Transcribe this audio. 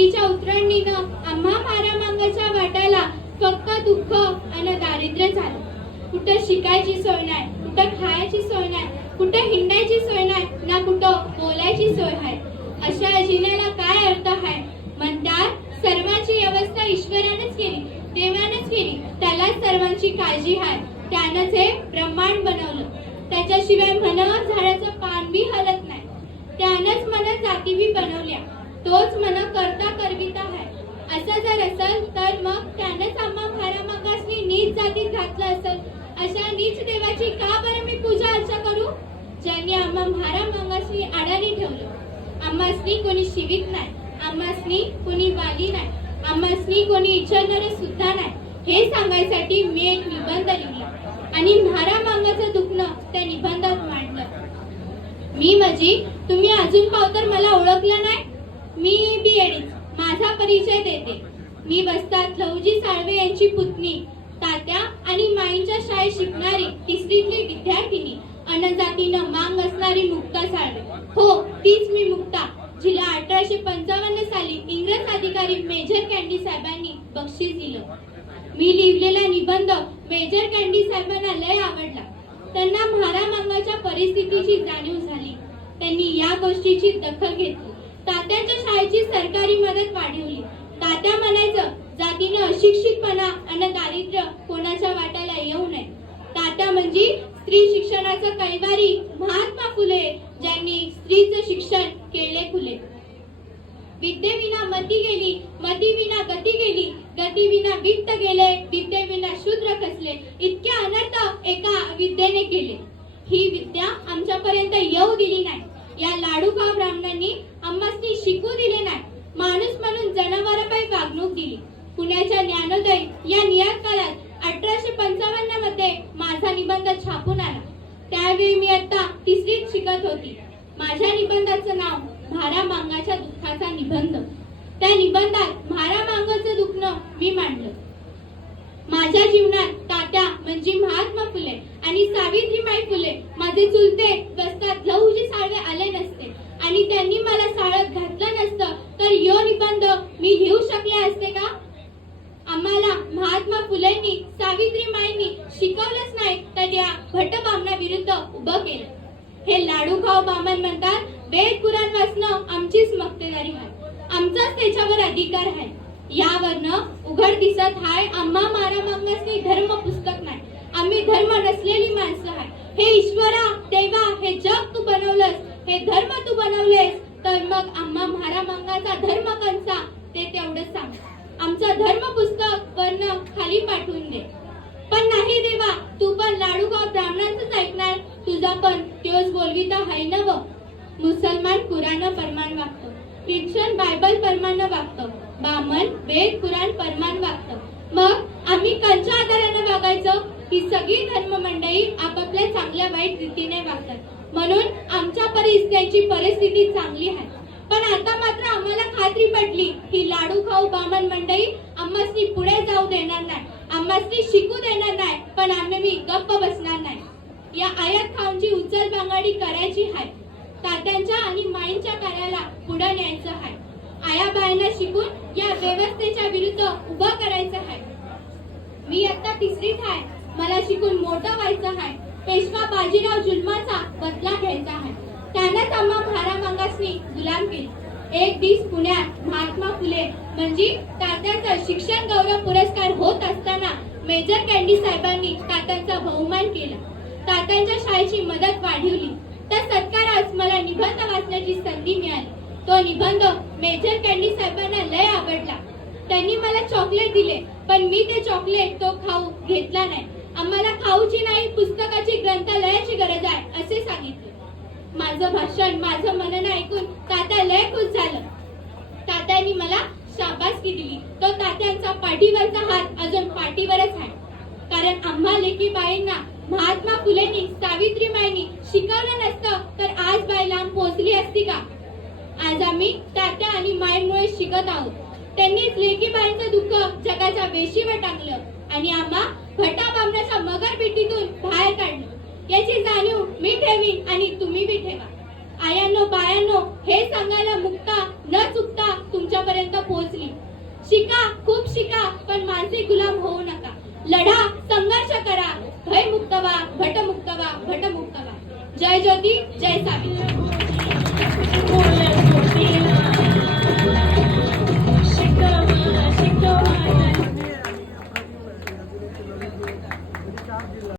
मातीच्या उतरणीनं आम्हा मारामांगाच्या वाट्याला फक्त दुःख आणि दारिद्र्य झालं. कुठं शिकायची सोय नाही, कुठं खायची सोय नाही, कुठं हिंडायची सोय नाही, ना कुठं बोलायची सोय आहे. अशा जिन्याला काय अर्थ आहे? म्हणतात सर्वांची व्यवस्था ईश्वरानंच केली, देवानंच केली, त्यालाच सर्वांची काळजी आहे. त्यानंच हे ब्रह्मांड बनवलं. त्याच्याशिवाय म्हण झाडाचं पान बी हलत नाही. त्यानंच म्हण जाती बी बनवल्या. तोच म्हण करता करविता आहे. असं जर असेल तर मग त्यानंच आम्हा मारामागासनी नीच जातीत घातलं असेल. अशा नीच देवाची का बरं मी पूजा अर्चा करू, ज्यांनी आम्हा मारामागासनी अडाणी ठेवलं. आम्हासनी कोणी शिवित नाही, आम्हासनी कोणी वाली नाही, आम्हासनी कोणी विचारणारं सुद्धा नाही. हे सांगायसाठी मी एक निबंध लिहिला आणि मारामागाचं दुखणं त्या निबंधात मांडलं. मी माझी तुम्ही अजून पावतर मला ओळखलं नाही. मी बीएडीच. माझा परिचय देते. मी वस्तात लहुजी साळवे यांची पुतणी, तात्या आणि माईंच्या शाळेत शिकणारी तिसरीतली विद्यार्थिनी, अनजातीनं मांग असणारी मुक्ता साळवे. हो, तीच मी मुक्ता, जिला 1855 साली इंग्रज अधिकारी मेजर कॅन्डी साहेबांनी बक्षीस दिलं. मी लिहिलेला निबंध मेजर कॅन्डी साहेबांना लय आवडला. त्यांना मारामांगाच्या परिस्थितीची जाणीव झाली. त्यांनी या गोष्टीची दखल घेतली. तात्यांच्या शाळेची सरकारी मदत वाढवली. तात्या म्हणायचं जातीनं अशिक्षितपणा आणि दारिद्र्य कोणाच्या वाट्याला येऊ नये. तात्या म्हणजे स्त्री शिक्षणाचं कैवारी महात्मा फुले, ज्यांनी स्त्रीचं शिक्षण केले खुले. विद्येविना मती गेली, मतीविना गती गेली, गतीविना वित्त गेले, विद्येविना शूद्र कसले. इतके अनर्थ एका विद्येने केले. ही विद्या आमच्यापर्यंत येऊ दिली नाही. या लाडूगाव ब्राह्मणांनी आम्हासनी शिकू दिले नाही. माणूस म्हणून जनावरापायी वागणूक दिली. पुण्याच्या ज्ञानोदय या नियतकालात 1855 मध्ये माझा निबंध छापून आला. त्यावेळी मी आता तिसरीत शिकत होती. माझ्या निबंधाचं नाव मारामांगाच्या दुःखाचा निबंध. त्या निबंधात मारामांगाचं दुखणं मी मांडलं. माझ्या जीवनात तात्या म्हणजे महात्मा फुले आणि सावित्रीबाई फुले माझे चुलते वस्तात लहुजी साळवे आले नसते आणि त्यांनी मला शाळेत घातलं नसतं तर यो निबंध मी लिहू शकले असते का? आम्हाला महात्मा फुलेंनी सावित्रीबाईंनी शिकवलंच नाही तर या भटबामना विरुद्ध उभं केलं. हे लाडूखाऊ बामण म्हणतात वेद पुराण वाचणं आमचीच मक्तेदारी आहे, आमचाच त्याच्यावर अधिकार आहे. यावरनं उघड दिसत हाय आम्हा मारामांगासनी धर्म पुस्तक नाही, आम्ही धर्म नसलेली माणसं आहे. हे ईश्वरा देवा, हे जग तू बनवलंस, हे धर्म तू बनवलेस, तर मग आम्हा मारामांगाचा धर्म कंचा ते तेवढंच सांग. आमचं धर्म पुस्तक वरनं खाली पाठवून दे. पण नाही देवा, तू पण लाडूगाव ब्राह्मणांचंच ऐकणार, तुझा पण त्योच बोलविता हाय नव. मुसलमान कुराण परमान वागतं, ख्रिश्चन बायबल परमान वागतं, बामण वेद पुराण परमान वागतं. मग आम्ही कंच्या आधाराने वागायचं? ही सगळी धर्म मंडळी आपापल्या चांगल्या वाईट रीतीने वागतात, म्हणून आमच्या त्यांची परिस्थिती चांगली आहे. पण आता मात्र आम्हाला खात्री पडली ही लाडूखाऊ बामण मंडळी आम्हासनी पुढे जाऊ देणार नाही, आम्हासनी शिकू देणार नाही. पण आम्ही गप्प बसणार नाही. या आयात खाऊंची उचल बांगाडी करायची आहे. तात्यांच्या आणि माईंच्या कार्याला पुढे न्यायचं आहे. आया बायांना शिकून या व्यवस्थेच्या विरुद्ध उभं करायचं आहे. मी आता तिसरीत आहे. मला शिकून मोठं व्हायचं आहे. पेशवा बाजीराव जुलमाचा बदला घ्यायचा आहे. त्यानंच आम्हा मारामांगासनी गुलाम केले. एक दिवस पुण्यात महात्मा फुले म्हणजे तात्यांचा शिक्षण गौरव पुरस्कार होत असताना मेजर कॅन्डी साहेबांनी तात्यांचा बहुमान केला. तात्यांच्या शाळेची मदत वाढवली. त्या सत्कारास मला निबंध वाचण्याची संधी मिळाली. तो निबंध मेजर कॅन्डी साहेबांना लय आवडला. त्यांनी मला चॉकलेट दिले, पण मी ते चॉकलेट तो खाऊ घेतला नाही. आम्हाला खाऊची नाही, पुस्तकाची ग्रंथालयाची गरज आहे असे सांगितले. माझं भाषण, माझं मनन ऐकून तात्या लय खुश झालं. तात्यांनी मला शाबासकी दिली. तो तात्यांचा पाठीवरचा हात अजून पाठीवरच आहे. कारण आम्हा लेकीबाईंना महात्मा फुलेंनी, सावित्रीबाईंनी शिकवलं नसतं तर आज बाई लांब पोहोचली असती का? आज आम्ही तात्या आणि माईमुळे शिकत आहोत. त्यांनीच लेकीबाईंचं दुःख जगाच्या वेशीवर टाकलं आणि आम्हा भटा बामणाच्या मगर पेटीतून बाहेर काढलं. याची जाणीव मी ठेवीन आणि तुम्ही बी ठेवा. आयांनो बायांनो, हे सांगायला मुक्ता न चुकता तुमच्यापर्यंत शिका, खूप शिका, पण मानसिक गुलाम होऊ नका. लढा, संघर्ष करा, भयमुक्त व्हा, भटमुक्त व्हा, भटमुक्त व्हा. जय ज्योती, जय सावित्री.